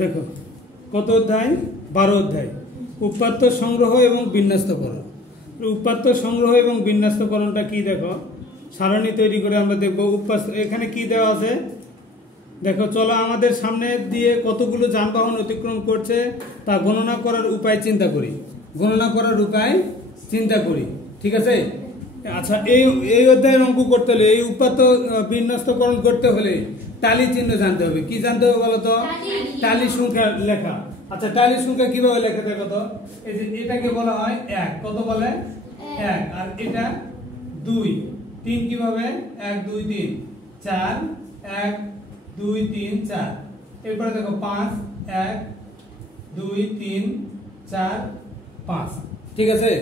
দেখো কত অধ্যায় 12 অধ্যায় উপাত্ত সংগ্রহ এবং বিন্যস্তকরণ। উপাত্ত সংগ্রহ এবং বিন্যস্তকরণটা কি দেখো সারণী তৈরি করে আমরা দেখব। এখানে কি দেওয়া আছে দেখো, চলো আমাদের সামনে দিয়ে কতগুলো যানবাহন অতিক্রম করছে তা গণনা করার উপায় চিন্তা করি। ঠিক আছে। আচ্ছা, এই অধ্যায়ের অঙ্ক করতে হলে, এই উপাত্ত বিন্যস্তকরণ করতে হলে টালি চিহ্ন জানতে হবে। কি জানতে হবে বলো তো? টালি সংখ্যা লেখা। আচ্ছা, টালি সংখ্যা কিভাবে লেখা দেখো তো। এই যে এটাকে বলা হয় 1, কত বলে 1, আর এটা 2, 3 কিভাবে 1 2 3 4, 1 2 3 4। এরপরে দেখো 5, 1 2 3 4 5। ঠিক আছে,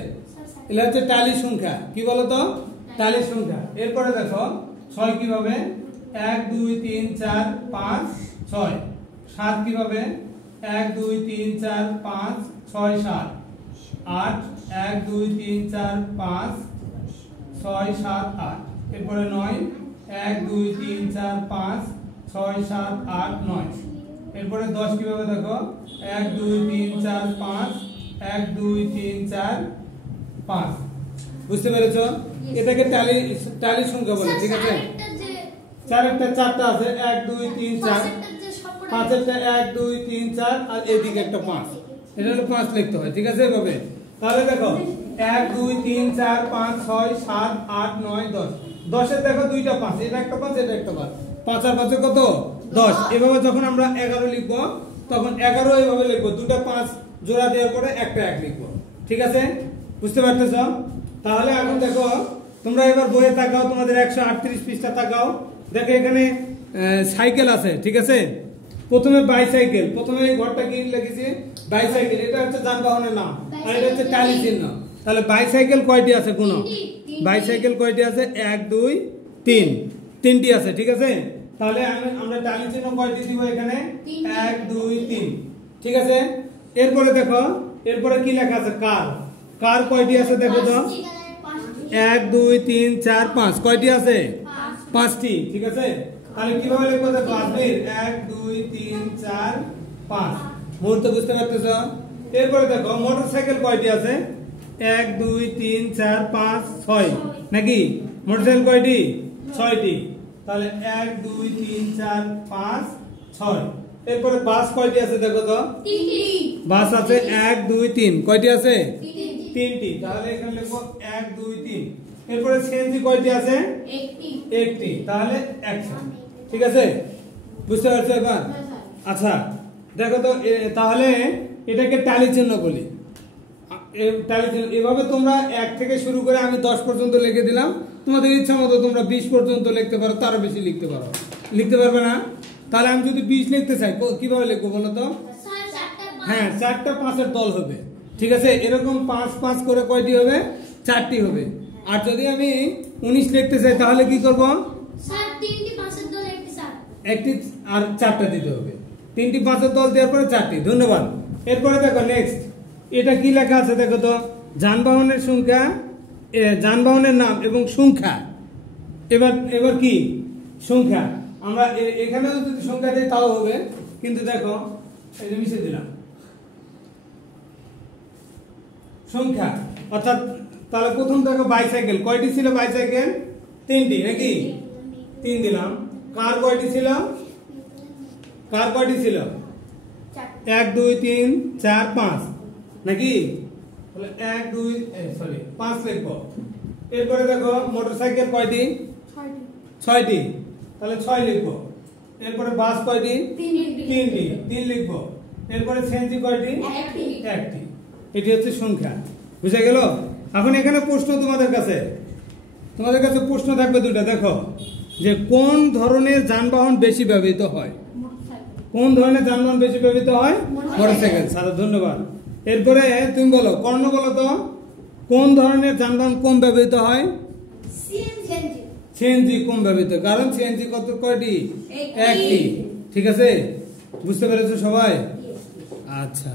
এটা হচ্ছে টালি সংখ্যা। কি বলো তো? টালি সংখ্যা। এরপরে দেখো 6 কিভাবে 1 2 3 4 5 6। 7 কিভাবে 1 2 3 4 5 6 7। 8 1 2 3 4 5 6 7 8। এরপরে 9 1 2 3 4 5 6 7 8 9। এরপরে 10 কিভাবে দেখো 1 2 3 4 5 1 2 3 4 5। বুঝতে পেরেছো? এটাকে টালি সংখ্যা বলে। ঠিক আছে, চারটা আছে 1 2 3 4, পাঁচেরটা 1 2 3 4 আর এদিকে একটা 5। এটা হলো 5 লিখতে হয়। ঠিক আছে, এভাবে। তাহলে দেখো 1 2 3 4 5 6 7 8 9 10। 10 এর দেখো দুইটা 5, এটা একটা 5 এটা একটা 5। 5 আর 5 কত 10। এভাবে যখন আমরা 11 লিখবো তখন 11 এইভাবে লিখবো, দুটো 5 জোড়া দেওয়ার পরে একটা 1 লিখবো। ঠিক আছে, বুঝতে পারতেছো? তাহলে এখন দেখো তোমরা এবার বইয়ে তাকাও, তোমাদের 138 পৃষ্ঠা তাকাও। দেখো এখানে সাইকেল আছে। ঠিক আছে, প্রথমে বাইসাইকেল। প্রথমে এই ঘরটা কি লিখেছি? বাইসাইকেল। এটা হচ্ছে যানবাহনের নাম আর এটা হচ্ছে টালি চিহ্ন। তাহলে বাইসাইকেল কয়টি আছে গুণ? বাইসাইকেল কয়টি আছে? 1 2 3, তিনটি আছে। ঠিক আছে, তাহলে আমরা টালি চিহ্ন কয়টি দিব এখানে? 1 2 3। ঠিক আছে, এরপরে দেখো এরপরে কি লেখা আছে? কার কয়টি আছে দেখো তো। 1 2 3 4 5 কয়টি আছে? 5টি। ঠিক আছে, তাহলে কিভাবে লিখবো দেখো আজমির 1 2 3 4 5। মুহূর্তে বুঝতে পারতেছো? এরপরে দেখো মোটরসাইকেল কয়টি আছে? 1 2 3 4 5 6 নাকি? মোটরসাইকেল কয়টি? 6টি। তাহলে 1 2 3 4 5 6। এরপরে বাস কয়টি আছে দেখো তো। 3টি। বাস আছে 1 2 3 কয়টি আছে? 3টি। তাহলে এখানে লিখবো 1 2 3। এরপরে সিএনজি কয়টি আছে? 1টি। তাহলে 100। ঠিক আছে, বুঝতে পারছো এবার? আচ্ছা দেখো তো, তাহলে এটাকে টালি চিহ্ন বলি। টালি চিহ্ন এভাবে তোমরা 1 থেকে শুরু করে আমি 10 পর্যন্ত লিখে দিলাম। তোমাদের ইচ্ছা মতো তোমরা 20 পর্যন্ত লিখতে পারো, তারও বেশি লিখতে পারো। লিখতে পারবে না? তাহলে আমি যদি 20 লিখতে চাই কিভাবে লিখবো বলো তো? হ্যাঁ, 4টা 5-এর দল হবে। ঠিক আছে, এরকম 5 5 করে কয়টি হবে? 4টি হবে। আর যদি আমি 19 লিখতে চাই তাহলে কি করব? একটি আর 4টা দিতে হবে। 3টি 5-এর দল দেওয়ার পরে 4টি। ধন্যবাদ। এরপরে দেখো নেক্সট, এটা কি লেখা আছে দেখো তো। যানবাহনের সংখ্যা, যানবাহনের নাম এবং সংখ্যা। এবার কি সংখ্যা? আমরা এখানেও যদি সংখ্যা দিই তাও হবে, কিন্তু দেখো এই যে মিশে দিলাম সংখ্যা। অর্থাৎ তাহলে প্রথম দেখো বাইসাইকেল কয়টি ছিল? বাইসাইকেল 3টি নাকি? 3 দিলাম। কার কয়টি ছিল? 1 2 3 4 5 নাকি? তাহলে 1 2 5 লিখবো। এরপরে দেখো মোটরসাইকেল কয়টি? 6টি। তাহলে 6 লিখবো। এরপরে বাস কয়টি? 3টি। 3 লিখবো। এরপরে সিএনজি কয়টি? 1টি। এটি হচ্ছে সংখ্যা। বুঝা গেল? এখন এখানে প্রশ্ন তোমাদের কাছে প্রশ্ন থাকবে দুটো। দেখো যে কোন ধরনের যানবাহন বেশি ব্যবহৃত হয়? কোন ধরনের যানবাহন বেশি ব্যবহৃত হয়? মোটরসাইকেল। স্যার ধন্যবাদ। এরপরে তুমি বলো, কর্ণ বলো তো, কোন ধরনের যানবাহন কম ব্যবহৃত হয়? সিএনজি কম ব্যবহৃত, কারণ সিএনজি কয়টি? 1টি। ঠিক আছে, বুঝতে পেরেছো সবাই? আচ্ছা।